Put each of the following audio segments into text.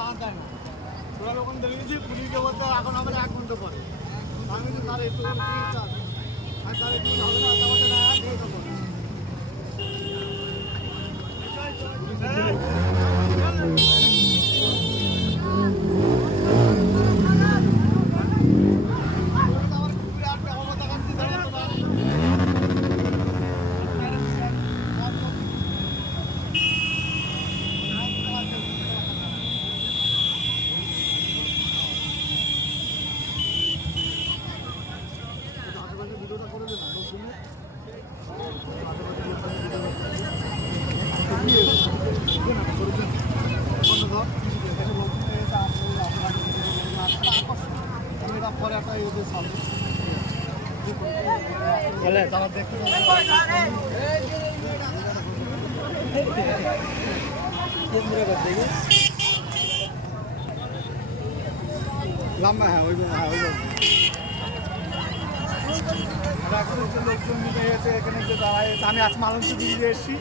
দাঁড়ান দেয় না। ওরা ওখানে দেখেছি পুলিশকে বলতে এখন আমাদের 1 ঘন্টা পরে। আমি কিন্তু তার একটু চিকিৎসা আছে, আর তার একটু হবে না, তা বলতে না দিয়ে দেবো। আমার কুকুরে আর অবস্থা কাটছি দাঁড়াতো না। ভিডিওটা করে দেবেন পরে একটা এদের সামনে দেখতে লম্বা। হ্যাঁ ওই এখন হচ্ছে লোকজন মিলে গেছে এখানে যে দাঁড়ায়। আমি আজ মালঞ্চ ব্রিজে এসেছি,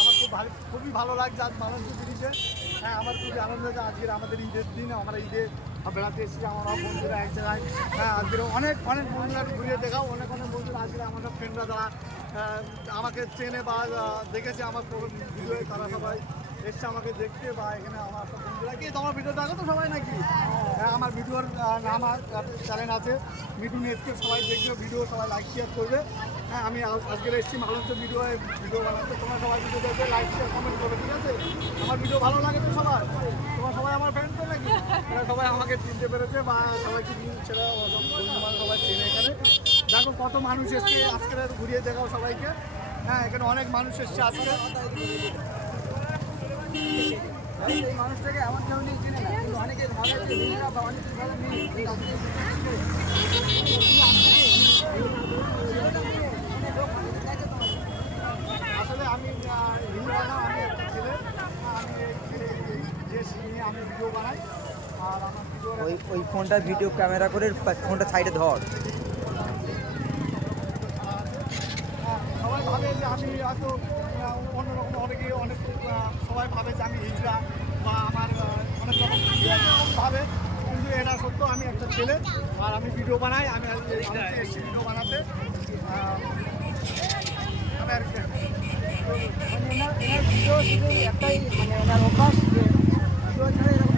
আমার খুবই ভালো লাগছে আজ মালঞ্চ ব্রিজে। হ্যাঁ আমার খুবই আনন্দ হয়েছে। আজকের আমাদের ঈদের দিন, আমরা ঈদে বেড়াতে এসেছি আমরা বন্ধুরা এক জায়গায়। হ্যাঁ আজকের অনেক বন্ধুরা ঘুরিয়ে দেখাও, অনেক বন্ধুরা আজকে আমাদের ফ্রেন্ডরা যারা আমাকে চেনে বা দেখেছে আমার ভিডিওয়ে, তারা সবাই এসছে আমাকে দেখতে। বা এখানে আমার সব বন্ধুরা কি তোমার ভিডিও দেখো তো সবাই নাকি? হ্যাঁ আমার ভিডিওর নাম চ্যানেল আছে মিঠুন এসকেপ, সবাই দেখবে, ভিডিও সবাই লাইক শেয়ার করবে। হ্যাঁ আমি আজকের এসেছি মালঞ্চ ভিডিও বানাতে। তোমরা সবাই ভিডিও দেখবে, লাইক শেয়ার কমেন্ট করবে, ঠিক আছে? আমার ভিডিও ভালো লাগে তো সবার? তোমার সবাই আমার ফ্রেন্ড তো নাকি? এরা সবাই আমাকে চিনতে পেরেছে বা সবাইকে ছেড়ে সবাই চেনে এখানে। দেখো কত মানুষ এসছে আজকের, ঘুরিয়ে দেখাও সবাইকে। হ্যাঁ এখানে অনেক মানুষ এসছে আজকে। এই মানুষটাকে এমন কেউ নেই চিনে না, কিন্তু অনেকে ভাবে যে হিন্দুরা বা অনেকে ভাবে নেই। আসলে আমি হিন্দু বানাও, আমি একটা ছেলে, আমি যে নিয়ে আমি ভিডিও বানাই। আর আমার ভিডিও ওই ফোনটা ভিডিও ক্যামেরা করে ফোনটা সাইডে ধর। সবাই ভাবে যে আমি হয়তো অন্যরকম, অনেক সবাই ভাবে যে আমি হিজড়া বা আমার অনেক রকম ভাবে, কিন্তু এটা সত্য। আমি একটা ছেলে আর আমি ভিডিও বানাই। আমি এসেছি ভিডিও বানাতে। আমি আর কি ভিডিও শুধু একটাই, মানে এনার অভ্যাস যে ভিডিও ছাড়া এরকম